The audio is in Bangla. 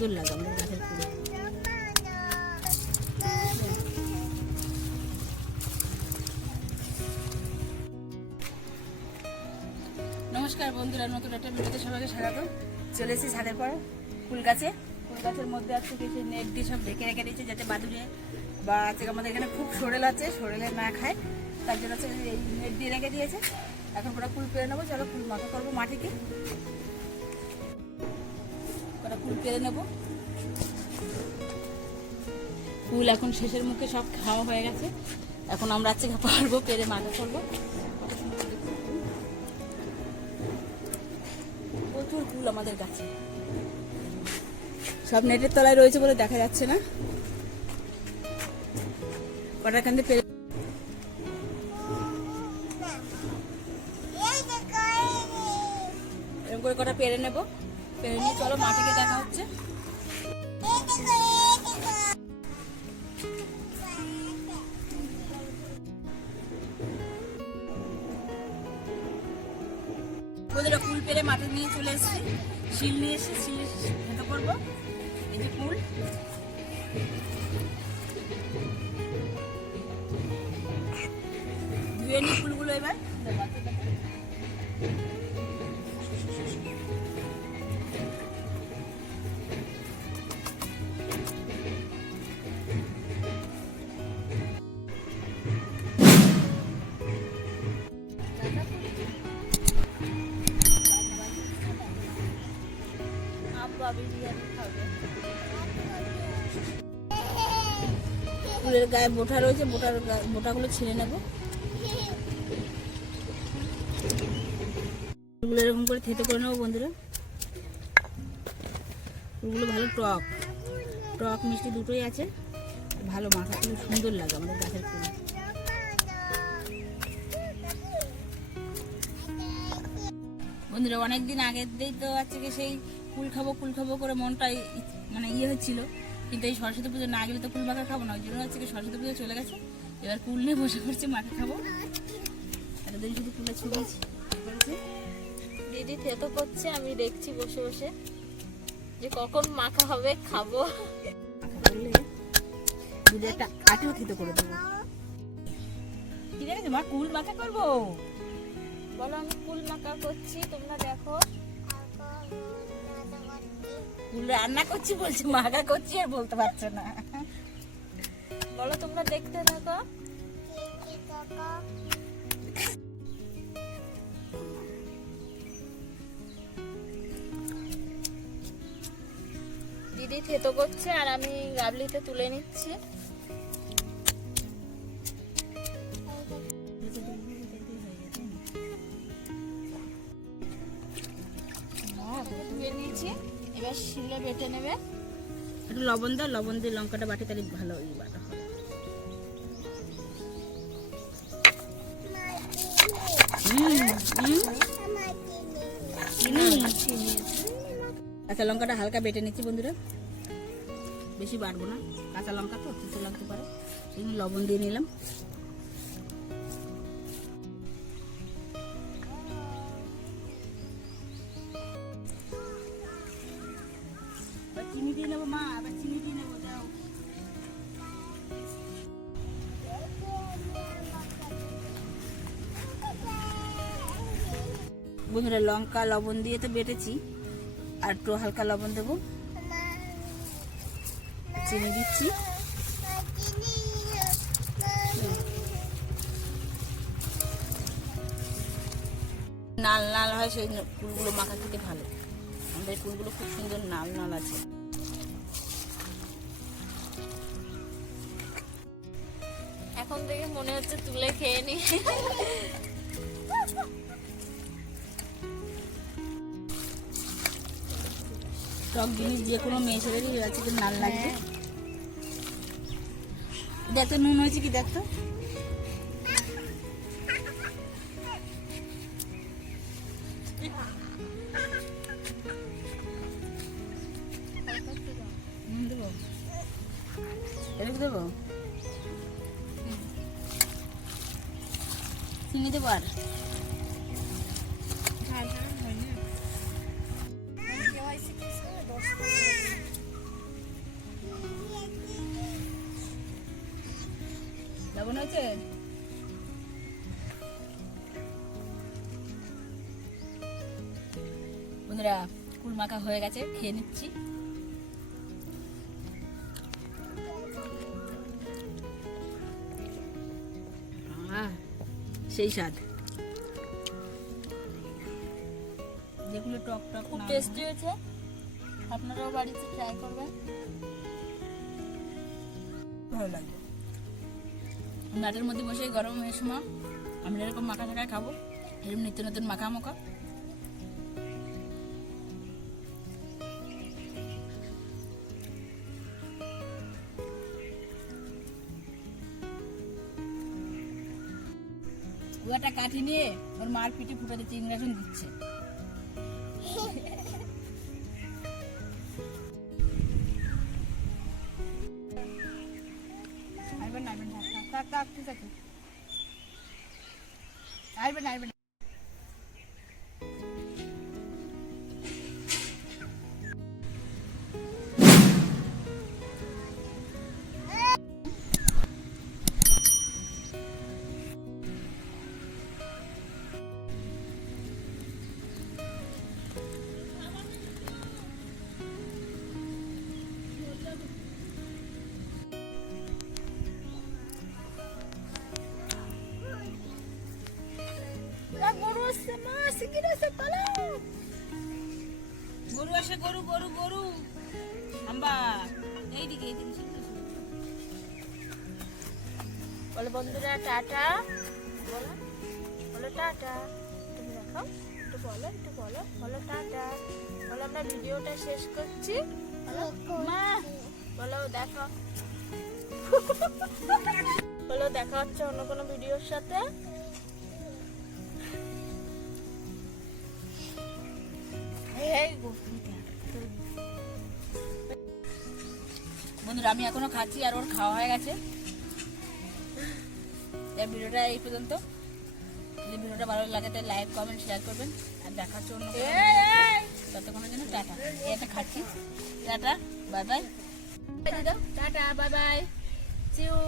সুন্দর লাগে আমাদের গাছের ফুল। নমস্কার বন্ধুরা, নতুন একটা ভিডিওতে সবাইকে স্বাগত। চলে এসেছি ছাদের পর ফুল গাছের মধ্যে আছে কিছু নেট দিয়ে সব ঢেকে রেখে দিয়েছে যাতে বাদুড়ে বা আমাদের এখানে খুব সরেল আছে, সরেলে না খায়, তার জন্য হচ্ছে এই নেট দিয়ে রেখে দিয়েছে। এখন পুরো ফুল পেরে নেবো, চলো ফুল মাথা করবো মাটিতে, পুরো ফুল পেরে নেবো। ফুল এখন শেষের মুখে সব খাওয়া হয়ে গেছে, এখন আমরা আজকে পারবো পেরে মাথা করবো। প্রচুর ফুল আমাদের গাছে, সব নেটের তলায় রয়েছে বলে দেখা যাচ্ছে না। কটার কান্দে পেরে এরকম করে কটা পেরে নেবো, পেরে নিয়ে চলো মাঠে গিয়ে দেখা হচ্ছে। ফুল পেরে মাঠে নিয়ে চলে এসেছি, শিল নিয়ে এসে শিল খেতে করবো। এই যে ফুল, ধুয়ে নিই ফুলগুলো এবার। ফুলের গায়ে বোটা রয়েছে, বোটাগুলো ছিঁড়ে নেব। ফুলগুলো এরকম করে থেতো করে নেবো বন্ধুরা। ফুলগুলো ভালো টক মিষ্টি দুটোই আছে, ভালো মাখা, খুব সুন্দর লাগে আমাদের গাছের ফুল। বন্ধুরা অনেকদিন আগের দিয়েই তো আজকে সেই ফুল খাবো করে মনটাই মানে হচ্ছিল, কিন্তু এই সরস্বতী পুজো না গেলে তো ফুল মাখা খাবো না, ওই জন্য আজকে সরস্বতী পুজো চলে গেছে, এবার ফুল নিয়ে বসে পড়ছি মাখা খাবো। এতদিন শুধু ফুলের ছবি করেছি। দিদি থেতো করছে, আমি দেখছি বসে বসে যে কখন মাখা হবে, খাবো। মাখা করলে দুধে একটা আটিও খেতে করে দেবো। ঠিক আছে মা, ফুল মাখা করবো বলো। আমি ফুল মাখা করছি, তোমরা দেখো। ফুল রান্না করছি বলছি, মাখা করছি আর বলতে পারছো না। বলো, তোমরা দেখতে থাকো। দিদি থেতো করছে আর আমি গাবলিতে তুলে নিচ্ছি। এবার শিলে বেটে নেবে। একটু লবণ দাও, লবণ দিয়ে লঙ্কাটা বাটি, তাহলে ভালো বাটা হবে। কাঁচা লঙ্কাটা হালকা বেটে নিচ্ছি বন্ধুরা, বেশি বাড়বো না, কাঁচা লঙ্কা তো তিতো লাগতে পারে, সেই জন্য লবণ দিয়ে নিলাম। চিনি দিয়ে নেবো মা, আবার চিনি দিয়ে নেবো, যাও। বন্ধুরা লঙ্কা লবণ দিয়ে তো বেটেছি, আর একটু হালকা লবণ দেবো, চিনি দিচ্ছি। নাল নাল হয়, সেই ফুলগুলো মাখা খেতে ভালো। আমাদের ফুলগুলো খুব সুন্দর নাল নাল আছে। এখন থেকে মনে হচ্ছে তুলে খেয়ে নি। টক জিনিস যে কোনো মেয়ে ছেলেরই আছে কি নাল লাগবে। দেখতো নুন হয়েছে কি, দেখতো। নুন দেবো, এরকম দেবো, চিনি দেবো, আর হয়েছে? বন্ধুরা কুল মাখা হয়ে গেছে, খেয়ে নিচ্ছি। সেই স্বাদ, যেগুলো টক টক খুব না টেস্টি হয়েছে, আপনারাও বাড়িতে ট্রাই করবেন, ভালো লাগবে। নাটের মধ্যে বসে গরমের সময় আমরা এরকম মাখা ঠাকা খাবো, এরকম নিত্য নতুন মাখা মাখা। ও একটা কাঠি নিয়ে ওর মার পিঠে ফুটাতে ইঞ্জেকশন দিচ্ছে। আইবেন আইবেন, থাক থাক থাক, ঠিক আছে, আইবেন আইবেন। গরু আসছে, মা শিগগির এসে পালাও। গরু আসে, গরু গরু গরু, আম্বা এইদিকে এইদিকে। বলো বন্ধুরা টাটা, বলো বলো টাটা, তুমি দেখাও, একটু বলো, একটু বলো, বলো টাটা, বলো আমরা ভিডিওটা শেষ করছি, বলো মা, বলো দেখো, বলো দেখা হচ্ছে অন্য কোনো ভিডিওর সাথে। বন্ধুরা আমি এখনো খাচ্ছি আর ওর খাওয়া হয়ে গেছে। এই ভিডিওটা এই পর্যন্ত। যদি ভিডিওটা ভালো লাগে তাহলে লাইক কমেন্ট শেয়ার করবেন আর দেখাচ্ছে অন্য ততক্ষণের জন্য টাটা। এটা খাচ্ছি, tata bye bye, tata bye bye, see you.